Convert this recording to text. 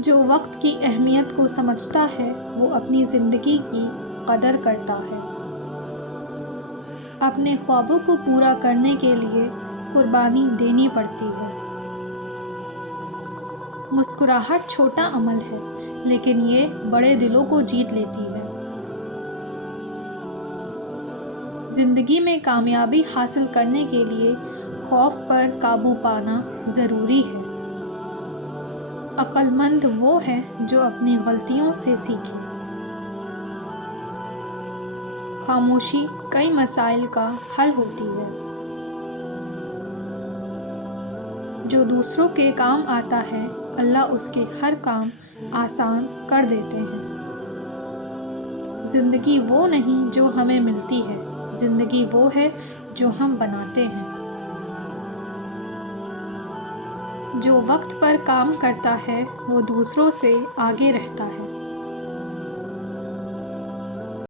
جو وقت کی اہمیت کو سمجھتا ہے وہ اپنی زندگی کی قدر کرتا ہے۔ اپنے خوابوں کو پورا کرنے کے لیے قربانی دینی پڑتی ہے۔ مسکراہٹ چھوٹا عمل ہے لیکن یہ بڑے دلوں کو جیت لیتی ہے۔ زندگی میں کامیابی حاصل کرنے کے لیے خوف پر قابو پانا ضروری ہے۔ عقل مند وہ ہے جو اپنی غلطیوں سے سیکھے۔ خاموشی کئی مسائل کا حل ہوتی ہے۔ جو دوسروں کے کام آتا ہے اللہ اس کے ہر کام آسان کر دیتے ہیں۔ زندگی وہ نہیں جو ہمیں ملتی ہے، زندگی وہ ہے جو ہم بناتے ہیں۔ جو وقت پر کام کرتا ہے وہ دوسروں سے آگے رہتا ہے۔